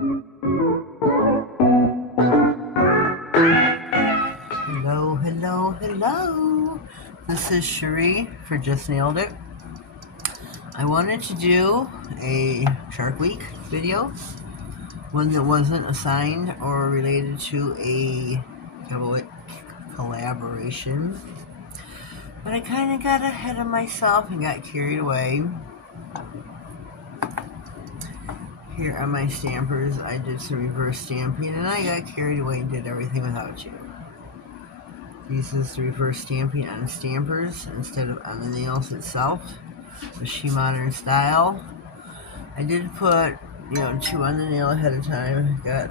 Hello, hello, hello. This is Cherie for Just Nailed It. I wanted to do a Shark Week video, one that wasn't assigned or related to a collaboration. But I kind of got ahead of myself and got carried away. Here are my stampers. I did some reverse stamping and I got carried away and did everything without you. This is the reverse stamping on stampers instead of on the nails itself. The She Modern style. I did put, 2 on the nail ahead of time. Got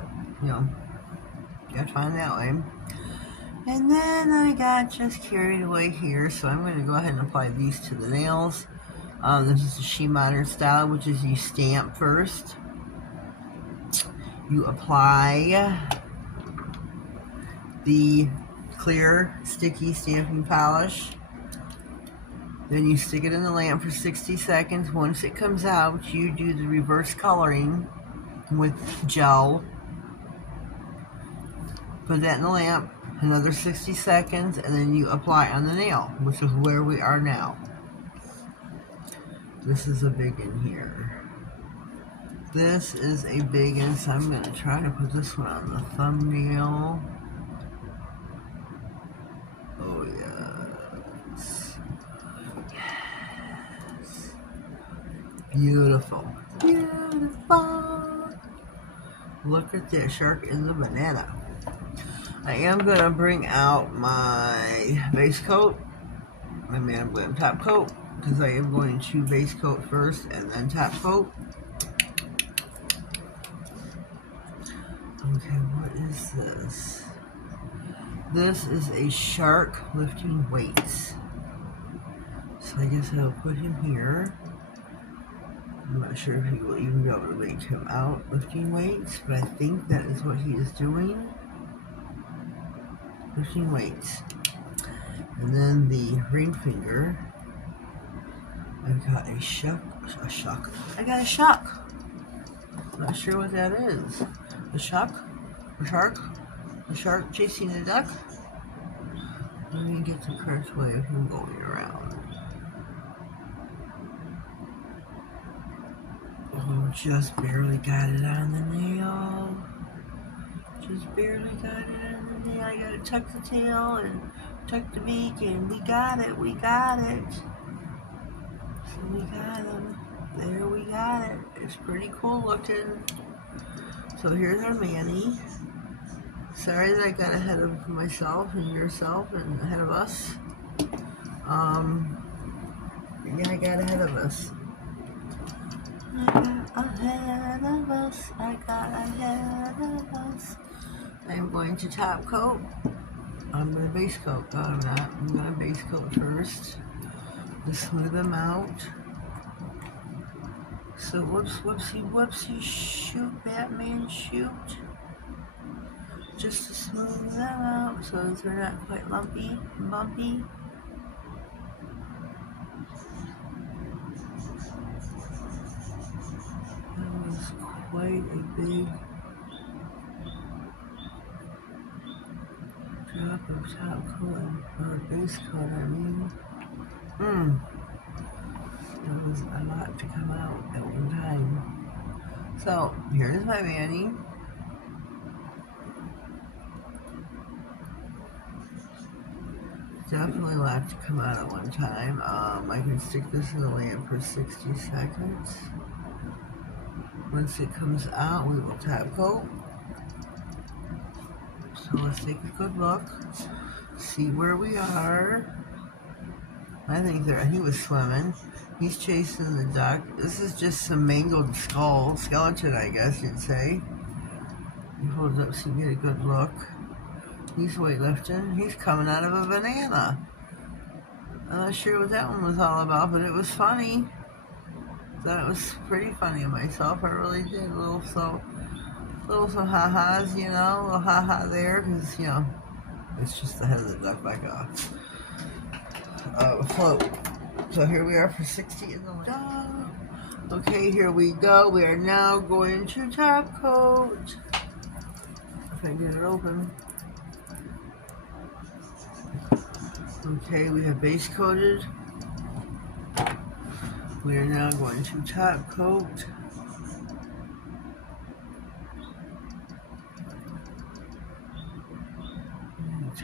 fine that way. And then I got just carried away here, so I'm going to go ahead and apply these to the nails. This is the She Modern style, which is you stamp first. You apply the clear, sticky stamping polish. Then you stick it in the lamp for 60 seconds. Once it comes out, you do the reverse coloring with gel. Put that in the lamp, another 60 seconds, and then you apply on the nail, which is where we are now. This is a big one here. This is a big one, so I'm going to try to put this one on the thumbnail. Oh, yes. Yes. Beautiful. Beautiful. Look at that shark in the banana. I am going to bring out my base coat, my Man Glam top coat, because I am going to base coat first and then top coat. Okay, what is this? This is a shark lifting weights. So I guess I'll put him here. I'm not sure if he will even be able to make him out lifting weights, but I think that is what he is doing. Lifting weights. And then the ring finger. I've got a shuck. I got a shuck. Not sure what that is. A shuck? A shark? A shark chasing a duck? Let me get the correct way of him going around. Oh, just barely got it on the nail. Just barely got it on the nail. I gotta tuck the tail and tuck the beak, and we got it. We got it. So we got him. There we got it. It's pretty cool looking. So here's our Manny. Sorry that I got ahead of myself and yourself and ahead of us. Yeah, I got ahead of us. I got ahead of us. I got ahead of us. I'm going to top coat. I'm going to base coat. No, I'm not. I'm going to base coat first. To smooth them out. So whoopsie, shoot, Batman, shoot. Just to smooth them out so that they're not quite lumpy and bumpy. That was quite a big drop of top coat, or base coat, I mean. There was a lot to come out at one time. So, here's my Manny. Definitely a lot to come out at one time. I can stick this in the lamp for 60 seconds. Once it comes out, we will top coat. So let's take a good look. See where we are. I think he was swimming. He's chasing the duck. This is just some mangled skeleton, I guess you'd say. He holds up so you get a good look. He's weightlifting. He's coming out of a banana. I'm not sure what that one was all about, but it was funny. Thought it was pretty funny of myself. I really did. A little some ha-has, a little ha-ha there, because, it's just the head of the duck back off. Float. So here we are for 60 in the duck. Okay, here we go. We are now going to top coat. If I get it open. Okay, we have base coated. We are now going to top coat.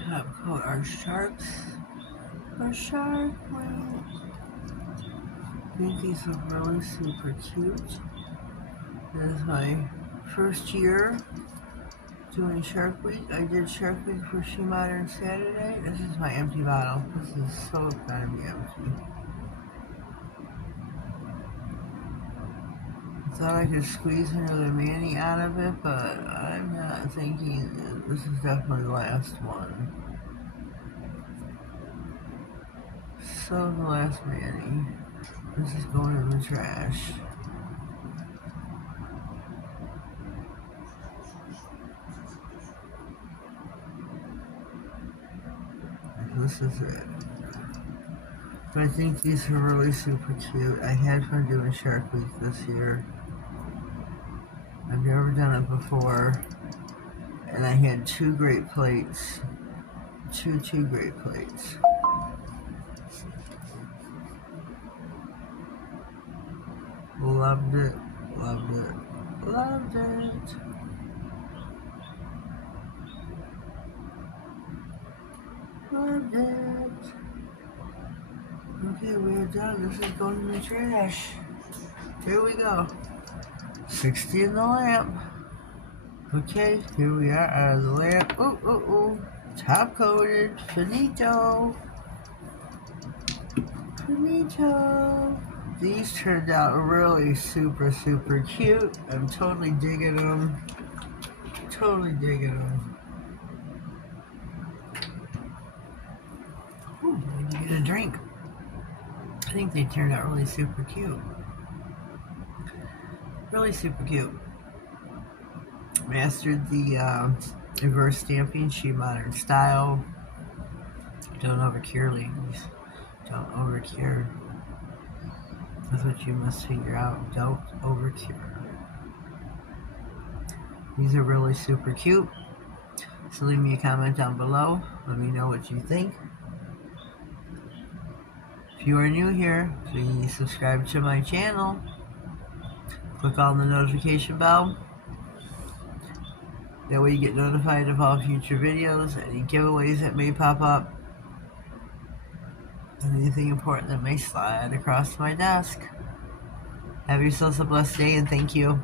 Top coat our sharks. Our shark wing. I think these look really super cute. This is my first year doing Shark Week. I did Shark Week for She Modern Saturday. This is my empty bottle. This is so gonna be empty. I thought I could squeeze another mani out of it, but I'm not thinking that this is definitely the last one. So the last mani. This is going in the trash. This is it. But I think these are really super cute. I had fun doing Shark Week this year. I've never done it before. And I had two great plates. Two great plates. Loved it, loved it, loved it. Loved it. Okay, we are done. This is going in the trash. Here we go. 60 in the lamp. Okay, here we are out of the lamp. Ooh, ooh, ooh. Top coated. Finito. Finito. These turned out really super cute. I'm totally digging them. Totally digging them. Ooh, I need to get a drink. I think they turned out really super cute. Really super cute. Mastered the reverse stamping, She Modern style. Don't overcure, ladies. Don't overcure. That's what you must figure out. Don't overcure. These are really super cute. So leave me a comment down below. Let me know what you think. If you are new here, please subscribe to my channel. Click on the notification bell. That way you get notified of all future videos, any giveaways that may pop up, and anything important that may slide across my desk. Have yourselves a blessed day and thank you.